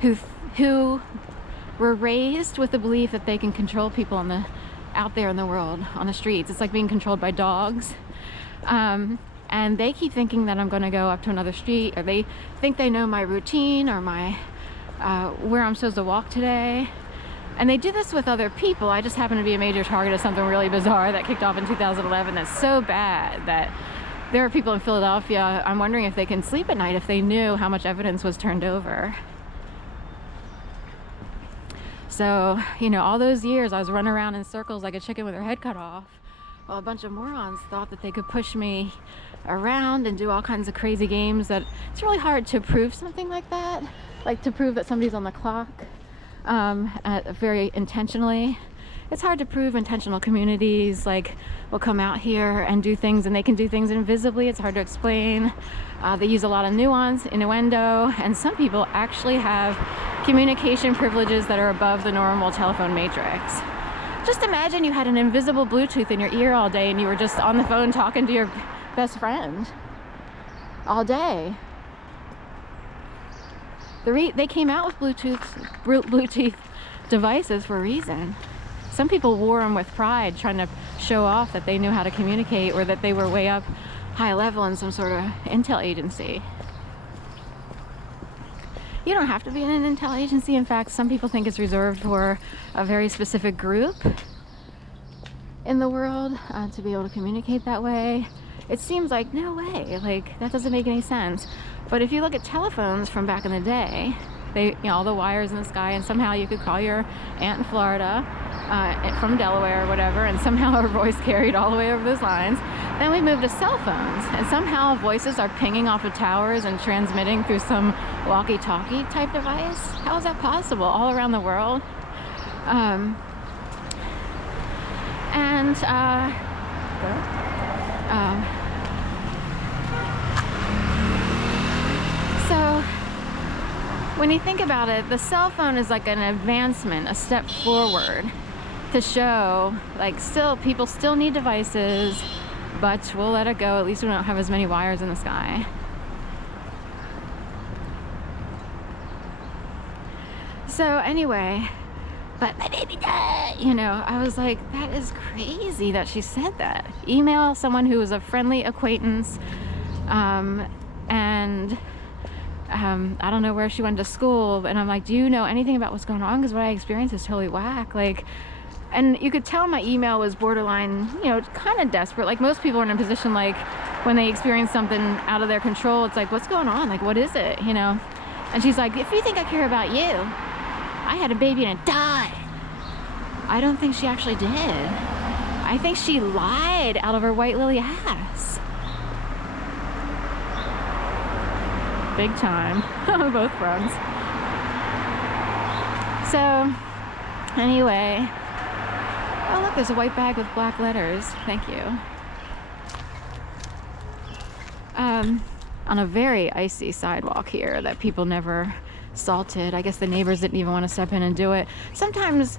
who were raised with the belief that they can control people out there in the world, on the streets. It's like being controlled by dogs. And they keep thinking that I'm going to go up to another street, or they think they know my routine or my where I'm supposed to walk today. And they do this with other people. I just happen to be a major target of something really bizarre that kicked off in 2011 that's so bad that there are people in Philadelphia, I'm wondering if they can sleep at night if they knew how much evidence was turned over. So, you know, all those years I was running around in circles like a chicken with her head cut off. Well, a bunch of morons thought that they could push me around and do all kinds of crazy games that it's really hard to prove something like that. Like to prove that somebody's on the clock very intentionally. It's hard to prove. Intentional communities like will come out here and do things, and they can do things invisibly. It's hard to explain. They use a lot of nuance, innuendo, and some people actually have communication privileges that are above the normal telephone matrix. Just imagine you had an invisible Bluetooth in your ear all day and you were just on the phone talking to your best friend all day. They came out with Bluetooth devices for a reason. Some people wore them with pride, trying to show off that they knew how to communicate or that they were way up high level in some sort of intel agency. You don't have to be in an intel agency. In fact, some people think it's reserved for a very specific group in the world to be able to communicate that way. It seems like, no way, like that doesn't make any sense. But if you look at telephones from back in the day, they, you know, all the wires in the sky, and somehow you could call your aunt in Florida from Delaware or whatever, and somehow her voice carried all the way over those lines. Then we moved to cell phones, and somehow voices are pinging off of towers and transmitting through some walkie-talkie type device. How is that possible all around the world? So when you think about it, the cell phone is like an advancement, a step forward to show like people still need devices, but we'll let it go. At least we don't have as many wires in the sky. So anyway, but my baby died, you know, I was like, that is crazy that she said that. Email someone who was a friendly acquaintance, I don't know where she went to school, and I'm like, do you know anything about what's going on? Because what I experienced is totally whack. Like, and you could tell my email was borderline, you know, kind of desperate. Like most people are in a position like when they experience something out of their control, it's like, what's going on? Like, what is it? You know? And she's like, if you think I care about you, I had a baby and it died. I don't think she actually did. I think she lied out of her white lily ass. Big time. Both fronts. So, anyway. Oh look, there's a white bag with black letters. Thank you. On a very icy sidewalk here that people never salted. I guess the neighbors didn't even want to step in and do it. Sometimes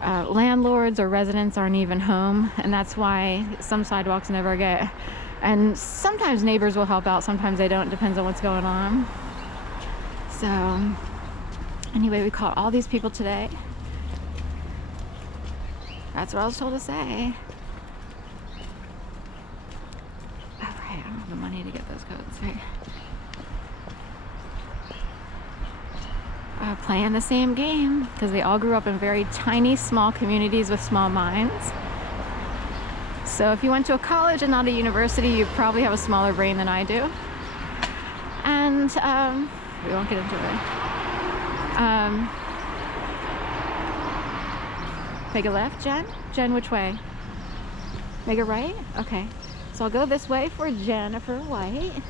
landlords or residents aren't even home, and that's why some sidewalks never get. And sometimes neighbors will help out, sometimes they don't. Depends on what's going on. So anyway, we caught all these people today. That's what I was told to say. Oh, right, I don't have the money to get those coats, right? Playing the same game because they all grew up in very tiny, small communities with small minds. So if you went to a college and not a university, you probably have a smaller brain than I do. And we won't get into it. Make a left, Jen? Jen, which way? Make a right? Okay. So I'll go this way for Jennifer White.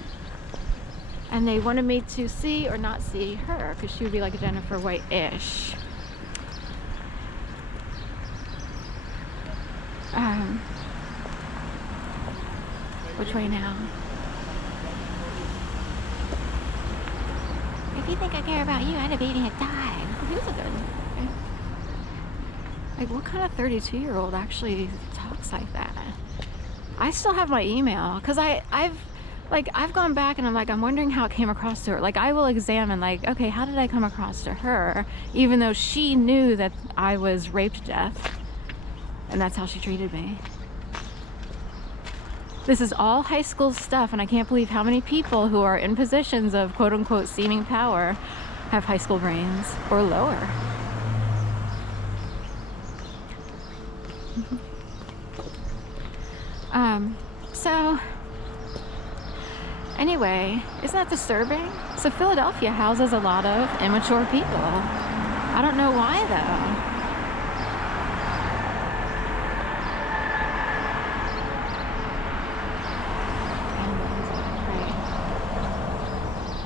And they wanted me to see or not see her because she would be like a Jennifer White-ish. Which way now? If you think I care about you, I had a baby and died. Oh, he was a good. Like, what kind of 32-year-old actually talks like that? I still have my email because I've Like, I've gone back and I'm like, I'm wondering how it came across to her. Like, I will examine, like, okay, how did I come across to her, even though she knew that I was raped to death, and that's how she treated me. This is all high school stuff, and I can't believe how many people who are in positions of quote-unquote seeming power have high school brains or lower. So anyway, isn't that disturbing? So Philadelphia houses a lot of immature people. I don't know why though.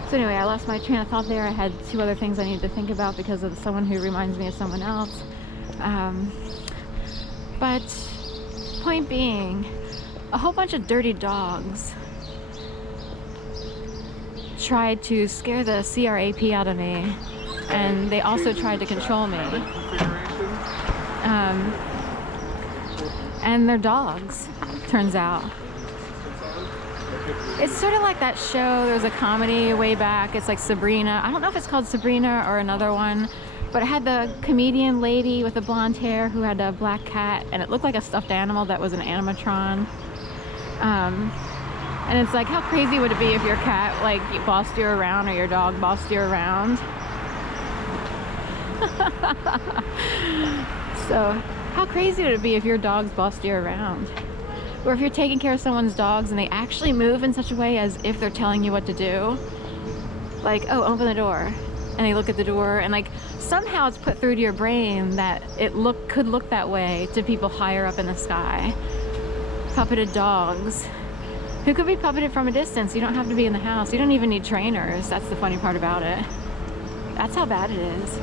So anyway, I lost my train of thought there. I had two other things I needed to think about because of someone who reminds me of someone else. But point being, a whole bunch of dirty dogs tried to scare the CRAP out of me, and they also tried to control me. And they're dogs, turns out. It's sort of like that show, there was a comedy way back, it's like Sabrina. I don't know if it's called Sabrina or another one, but it had the comedian lady with the blonde hair who had a black cat, and it looked like a stuffed animal that was an animatron. And it's like, how crazy would it be if your cat like bossed you around or your dog bossed you around? So how crazy would it be if your dogs bossed you around? Or if you're taking care of someone's dogs and they actually move in such a way as if they're telling you what to do. Like, oh, open the door. And they look at the door, and like somehow it's put through to your brain that it could look that way to people higher up in the sky. Puppeted dogs who could be puppeted from a distance. You don't have to be in the house. You don't even need trainers. That's the funny part about it. That's how bad it is.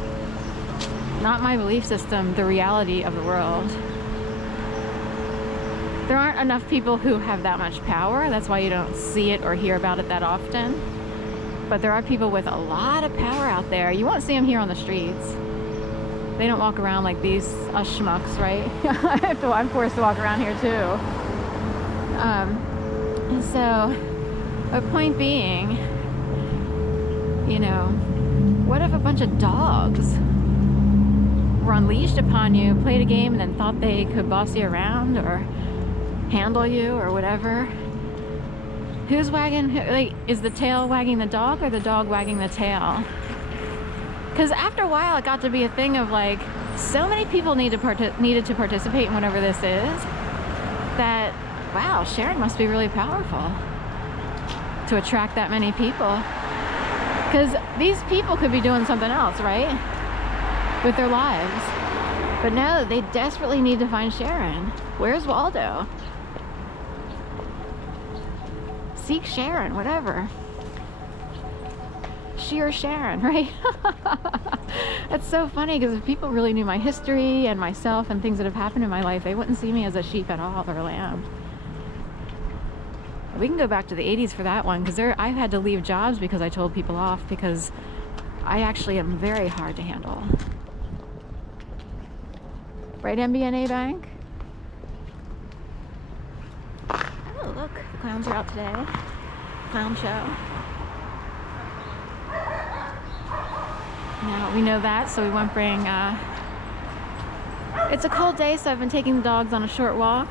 Not my belief system, the reality of the world. There aren't enough people who have that much power. That's why you don't see it or hear about it that often. But there are people with a lot of power out there. You won't see them here on the streets. They don't walk around like these us schmucks, right? I'm forced to walk around here too. So, but point being, you know, what if a bunch of dogs were unleashed upon you, played a game, and then thought they could boss you around or handle you or whatever? Who's wagging, like, is the tail wagging the dog or the dog wagging the tail? Because after a while it got to be a thing of like, so many people needed to participate in whatever this is, that, wow, sharing must be really powerful to attract that many people. Because these people could be doing something else, right? With their lives. But no, they desperately need to find Sharon. Where's Waldo? Seek Sharon, whatever. She or Sharon, right? That's so funny, because if people really knew my history and myself and things that have happened in my life, they wouldn't see me as a sheep at all or a lamb. We can go back to the 80s for that one, because I've had to leave jobs because I told people off, because I actually am very hard to handle. Right, MBNA Bank? Oh, look, the clowns are out today. Clown show. Now, we know that, so we won't bring... It's a cold day, so I've been taking the dogs on a short walk.